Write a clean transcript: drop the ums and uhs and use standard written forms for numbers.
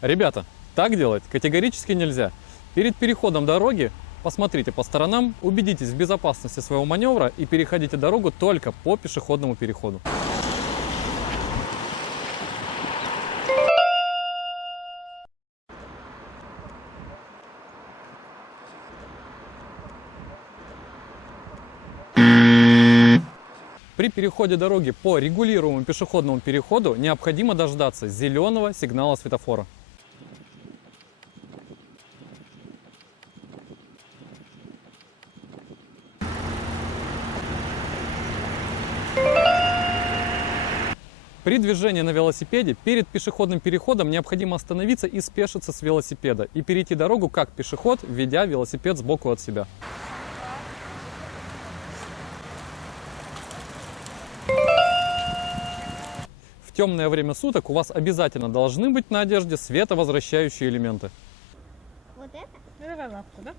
Ребята, так делать категорически нельзя. Перед переходом дороги посмотрите по сторонам, убедитесь в безопасности своего маневра и переходите дорогу только по пешеходному переходу. При переходе дороги по регулируемому пешеходному переходу необходимо дождаться зеленого сигнала светофора. При движении на велосипеде перед пешеходным переходом необходимо остановиться и спешиться с велосипеда и перейти дорогу как пешеход, ведя велосипед сбоку от себя. В темное время суток у вас обязательно должны быть на одежде световозвращающие элементы. Вот это? Это лапку, да?